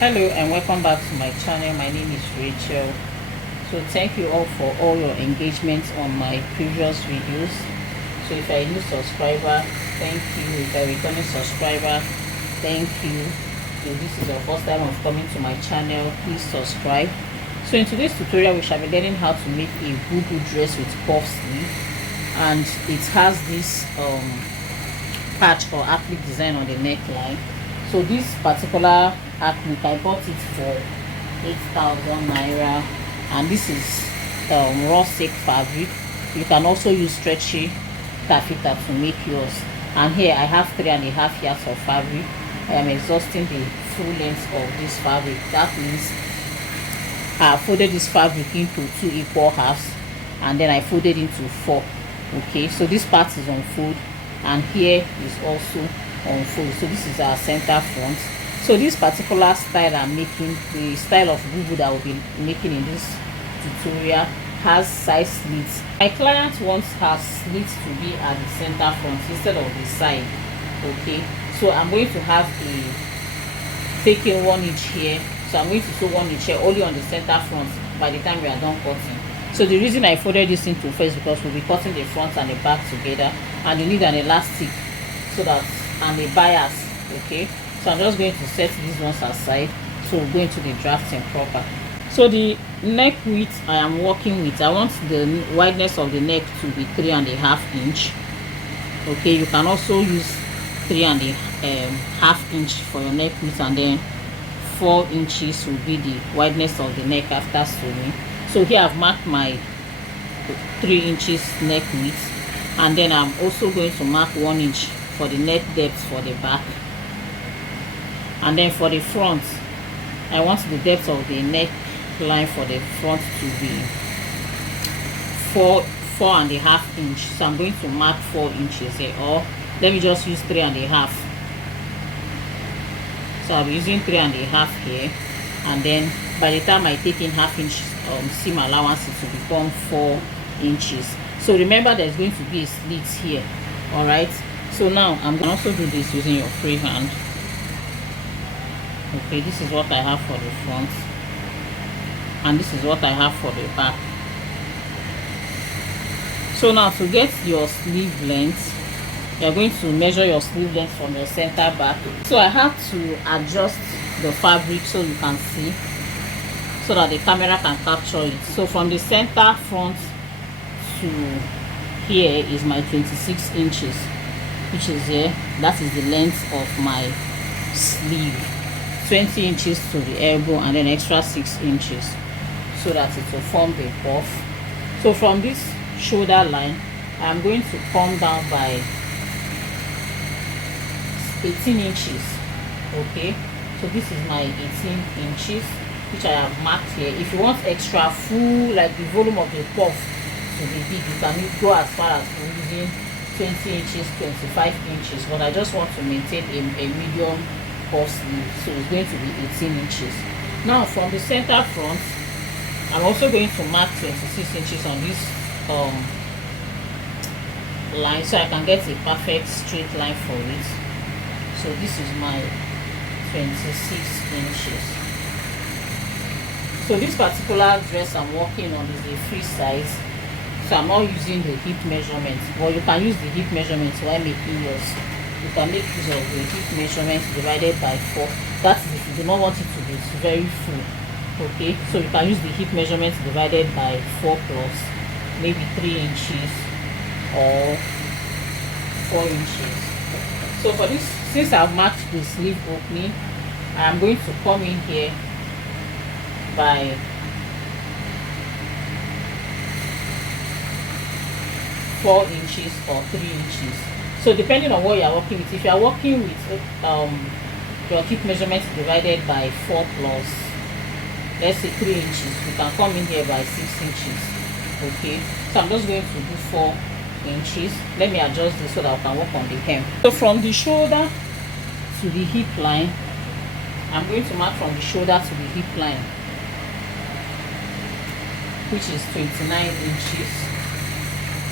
Hello and welcome back to my channel. My name is Rachel. So thank you all for all your engagements on my previous videos. So if you're a new subscriber, thank you. If you're a returning subscriber, thank you. If this is your first time of coming to my channel, please subscribe. So in today's tutorial we shall be learning how to make a Bubu dress with puff sleeve, and it has this patch or applique design on the neckline. So this particular applique, I bought it for 8,000 naira, and this is raw silk fabric. You can also use stretchy taffeta to make yours. And here I have 3.5 yards of fabric. I am exhausting the full length of this fabric. That means I folded this fabric into 2 equal halves, and then I folded into 4. Okay, so this part is on fold, and here is also on fold. So this is our center front. So this particular style I'm making, the style of Bubu that we'll be making in this tutorial, has side slits. My client wants her slits to be at the center front instead of the side. Okay, so I'm going to have taking 1 inch here. So I'm going to sew 1 inch here only on the center front by the time we are done cutting. So the reason I folded this into first, because we'll be cutting the front and the back together, and you need an elastic so that, and a bias. Okay, so I'm just going to set these ones aside. So we'll go into the drafting proper. So the neck width I am working with, I want the wideness of the neck to be 3.5 inch. Okay, you can also use 3.5 inch for your neck width, and then 4 inches will be the wideness of the neck after sewing. So here I've marked my 3 inches neck width, and then I'm also going to mark 1 inch for the neck depth for the back. And then for the front, I want the depth of the neckline for the front to be 4.5 inch. So I'm going to mark 4 inches here, or let me just use 3.5. So I'll be using 3.5 here, and then by the time I take in half inch seam allowance, it will become 4 inches. So remember there's going to be a slit here. All right, so now I'm going to also do this using your free hand. Okay, this is what I have for the front, and this is what I have for the back. So now to get your sleeve length, you're going to measure your sleeve length from your center back. So I have to adjust the fabric so you can see, so that the camera can capture it. So from the center front to here is my 26 inches, which is here. That is the length of my sleeve. 20 inches to the elbow, and then extra 6 inches so that it will form the puff. So from this shoulder line, I am going to come down by 18 inches. Okay, so this is my 18 inches, which I have marked here. If you want extra full, like the volume of the puff to be big, you can go as far as using 20 inches, 25 inches, but I just want to maintain a medium puff sleeve, so it's going to be 18 inches. Now from the center front, I'm also going to mark 26 inches on this line, so I can get a perfect straight line for it. So this is my 26 inches. So this particular dress I'm working on is a free size, so I'm not using the hip measurement, but you can use the hip measurement while making yours. You can make use of the hip measurement divided by 4. That is if you do not want it to be very full. Okay, so you can use the hip measurement divided by 4 plus maybe 3 inches or 4 inches. So for this, since I've marked the sleeve opening, I am going to come in here by 4 inches or 3 inches. So depending on what you are working with, if you are working with your hip measurement divided by 4 plus, let's say 3 inches, you can come in here by 6 inches. Okay, so I'm just going to do 4 inches. Let me adjust this so that I can work on the hem. So from the shoulder to the hip line, I'm going to mark from the shoulder to the hip line, which is 29 inches,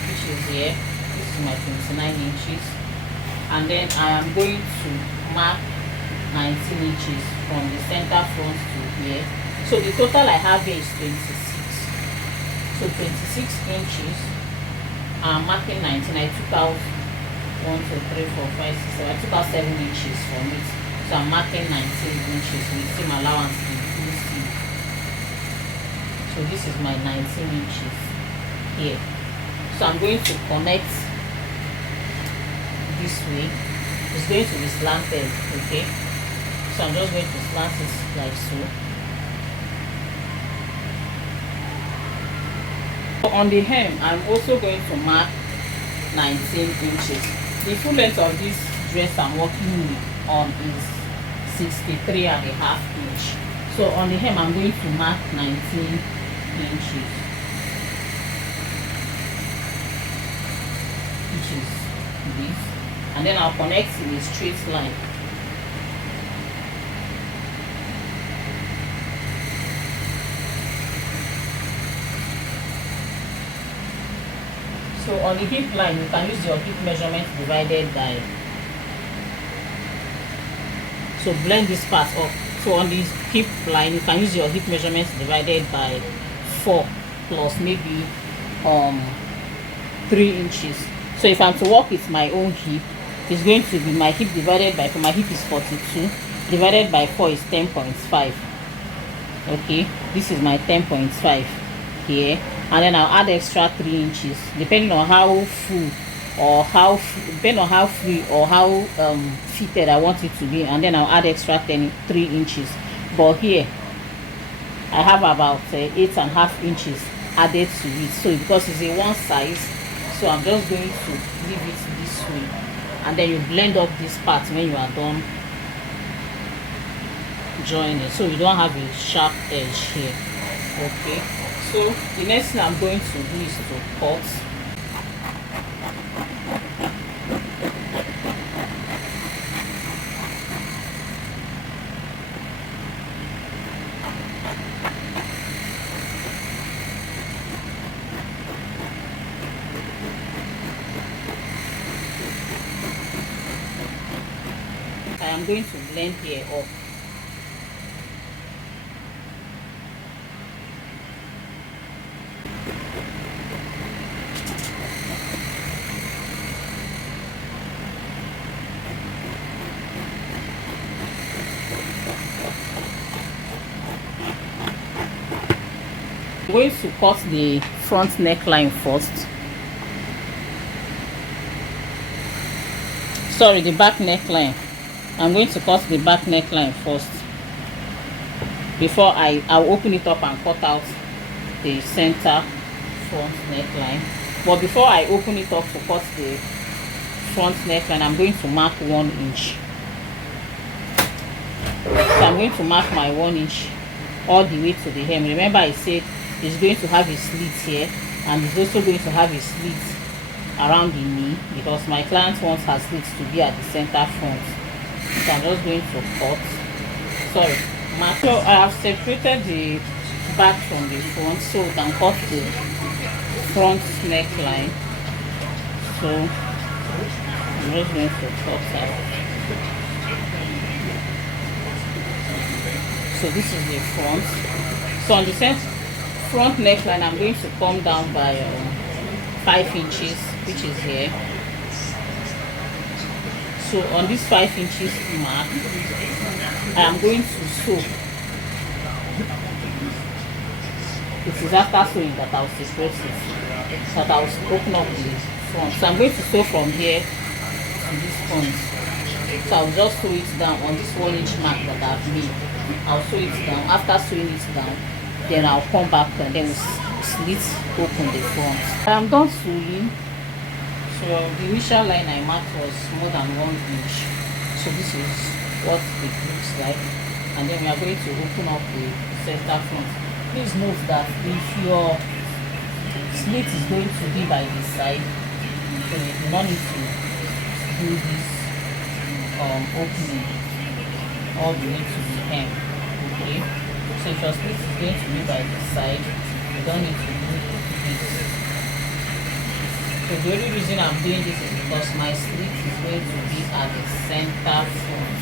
which is here. This is my 29 inches, and then I am going to mark 19 inches from the center front to here. So the total I have here is 26. So 26 inches. I'm marking 19. I took out 1, 2, 3, 4, 5, 6, 7. I took out 7 inches from it. So I'm marking 19 inches with seam allowance inclusive. So this is my 19 inches here. So I'm going to connect this way. It's going to be slanted, okay? So I'm just going to slant it like so. On the hem, I'm also going to mark 19 inches. The full length of this dress I'm working on is 63.5 inch. So on the hem, I'm going to mark 19 inches. Which is this. And then I'll connect in a straight line. So on the hip line, you can use your hip measurement divided by. So blend this part up. So on this hip line, you can use your hip measurement divided by 4 plus maybe 3 inches. So if I'm to work with my own hip, it's going to be my hip divided by 4. My hip is 42. Divided by 4 is 10.5. Okay, this is my 10.5 here. And then I'll add extra 3 inches depending on how full or depending on how free or how fitted I want it to be. And then I'll add extra 3 inches. But here I have about 8.5 inches added to it. So because it's a one size, so I'm just going to leave it this way. And then you blend up this part when you are done joining, so you don't have a sharp edge here. Okay, so the next thing I'm going to do is to cut. I am going to blend here up. I'm going to cut the front neckline first. Sorry, the back neckline. I'm going to cut the back neckline first before I'll open it up and cut out the center front neckline. But before I open it up to cut the front neckline, I'm going to mark 1 inch. So I'm going to mark my 1 inch all the way to the hem. Remember I said it's going to have a slit here, and it's also going to have a slit around the knee because my client wants her slits to be at the center front. So I'm just going to cut. Sorry, so I have separated the back from the front so we can cut the front neckline. So I'm just going to cut that. So this is the front. So on the front neckline, I'm going to come down by 5 inches, which is here. So on this 5 inches mark, I am going to sew. It is after sewing that I'll separate it, that I'll open up the front. So I'm going to sew from here to this point. So I'll just sew it down on this 1 inch mark that I've made. I'll sew it down. After sewing it down, then I'll come back and then slit open the front. I'm done sewing. So the initial line I marked was more than 1 inch. So this is what it looks like. And then we are going to open up the center front. Please note that if your slit is going to be by the side, so you do not need to do this opening all the way to the hem. Okay, so if your slit is going to be by the side, you don't need to do this. So the only reason I'm doing this is because my slit is going to be at the center front.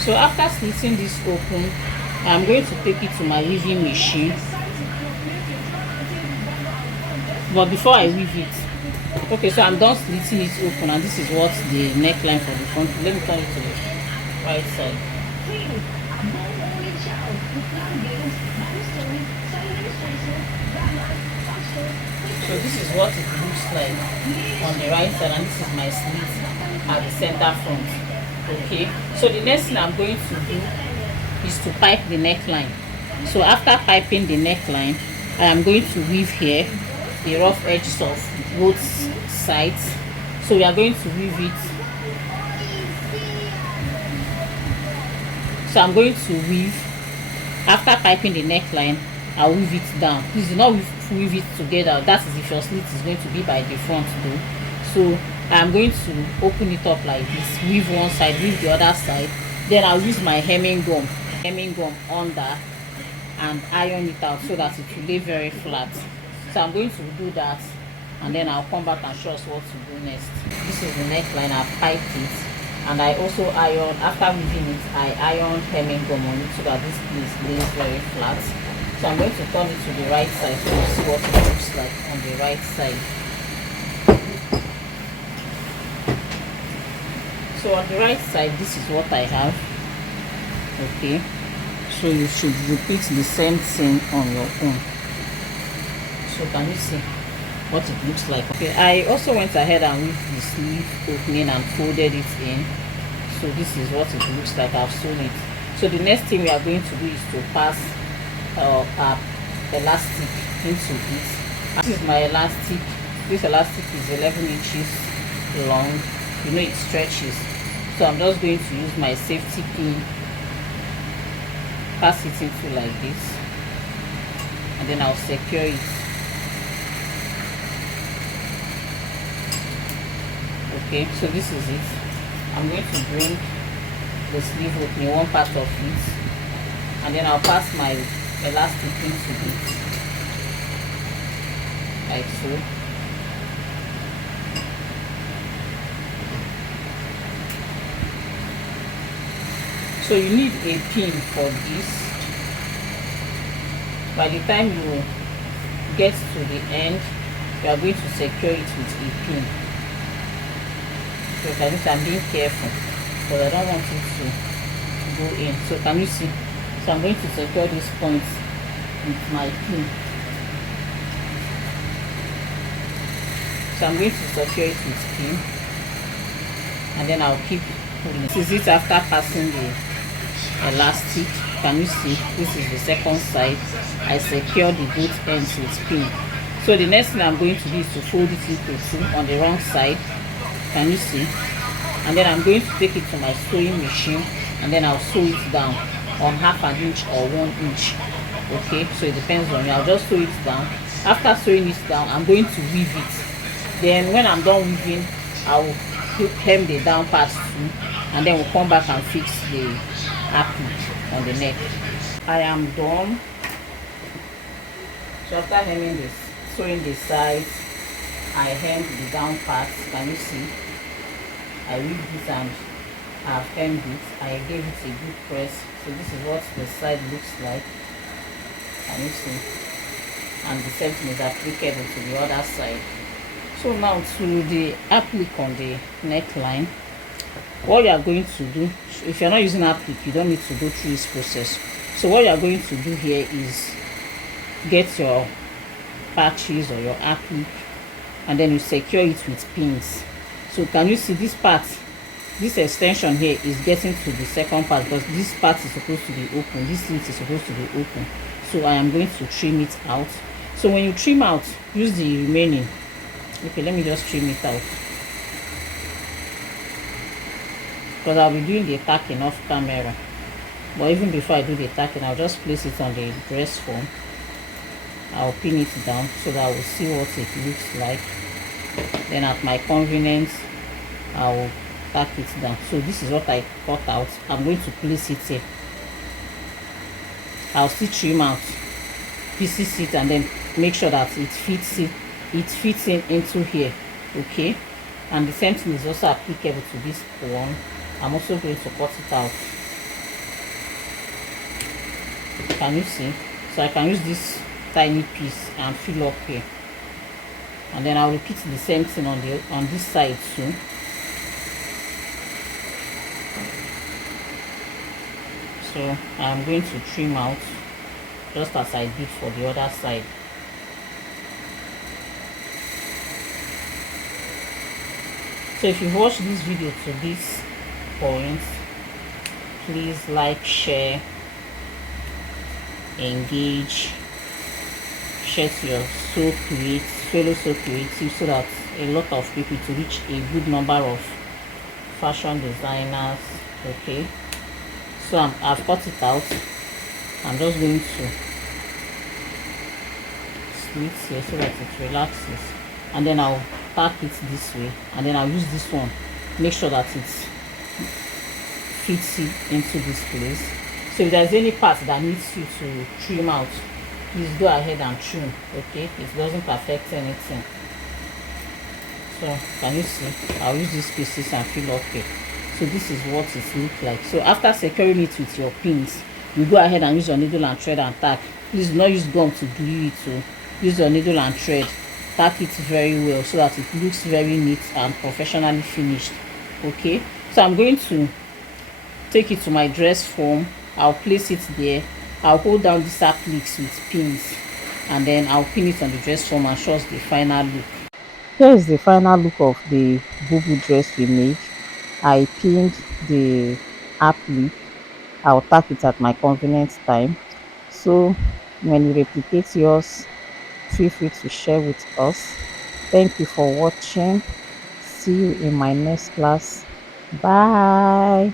So after slitting this open, I'm going to take it to my weaving machine. But before I weave it, okay, so I'm done slitting it open, and this is what the neckline for the front. Let me turn it to the right side. So this is what it looks like on the right side, and this is my slit at the center front. Okay, so the next thing I'm going to do is to pipe the neckline. So after piping the neckline, I am going to weave here the rough edges of both sides. So we are going to weave it. So I'm going to weave. After piping the neckline, I'll weave it down. Please do not weave it together. That is if your slit is going to be by the front though. So I'm going to open it up like this, weave one side, weave the other side, then I'll use my hemming gum under and iron it out so that it will lay very flat. So I'm going to do that, and then I'll come back and show us what to do next. This is the neckline. I've piped it, and I also iron. After weaving it, I iron hemming gum on it so that this piece lays very flat. So I'm going to turn it to the right side so you see what it looks like on the right side. So on the right side, this is what I have. Okay, so you should repeat the same thing on your own. So can you see what it looks like? Okay, I also went ahead and weaved the sleeve opening and folded it in. So this is what it looks like. I've sewn it. So the next thing we are going to do is to pass our elastic into it. This is my elastic. This elastic is 11 inches long. You know, it stretches. So I'm just going to use my safety pin, pass it into like this, and then I'll secure it. Okay, so this is it. I'm going to bring the sleeve opening, one part of it, and then I'll pass my elastic into it like so. So you need a pin for this. By the time you get to the end, you are going to secure it with a pin. So can you see, I'm being careful because I don't want it to go in. So can you see? So I'm going to secure this point with my pin. So I'm going to secure it with pin, and then I'll keep pulling. This is it after passing the elastic. Can you see? This is the second side. I secure the both ends with pin. So the next thing I'm going to do is to fold it into two on the wrong side. Can you see? And then I'm going to take it to my sewing machine, and then I'll sew it down on half an inch or 1 inch. Okay, so it depends on you. I'll just sew it down. After sewing it down, I'm going to weave it. Then when I'm done weaving, I'll hem the down part too, and then we'll come back and fix the applique on the neck. I am done. So after hemming this, sewing the sides, I hemmed the down part. Can you see? I weaved it and I've hemmed it. I gave it a good press. So this is what the side looks like. Can you see? And the same thing is applicable to the other side. So now to the applique on the neckline. What you are going to do, if you're not using applique, you don't need to go through this process. So what you are going to do here is get your patches or your applique, and then you secure it with pins. So can you see this part? This extension here is getting to the second part because this part is supposed to be open. This slit is supposed to be open. So I am going to trim it out. So when you trim out, use the remaining. Okay, let me just trim it out, because I'll be doing the tacking off camera. But even before I do the tacking, I'll just place it on the dress form. I'll pin it down so that I will see what it looks like. Then at my convenience, I will tack it down. So this is what I cut out. I'm going to place it here. I'll still trim out pieces it and then make sure that it fits in into here. Okay, and the same thing is also applicable to this one. I'm also going to cut it out Can you see? So I can use this tiny piece and fill up here, and then I'll repeat the same thing on this side too. So I'm going to trim out just as I did for the other side. So if you've watched this video to this point, please like, share, engage, share to your fellow so creative, so that a lot of people to reach a good number of fashion designers. Okay, so I've cut it out. I'm just going to split here so that it relaxes, and then I'll tack it this way, and then I'll use this one, make sure that it fits it into this place. So if there's any part that needs you to trim out, please go ahead and trim. Okay, it doesn't affect anything. So can you see? I'll use these pieces and fill up it. So this is what it looks like. So after securing it with your pins, you go ahead and use your needle and thread and tack. Please do not use gum to glue it. So use your needle and thread, tack it very well so that it looks very neat and professionally finished. Okay, so I'm going to take it to my dress form. I'll place it there. I'll hold down this appliques with pins, and then I'll pin it on the dress form and show us the final look. Here is the final look of the Bubu dress we made. I pinned the applique. I'll tack it at my convenience time. So when you replicate yours, feel free to share with us. Thank you for watching. See you in my next class. Bye.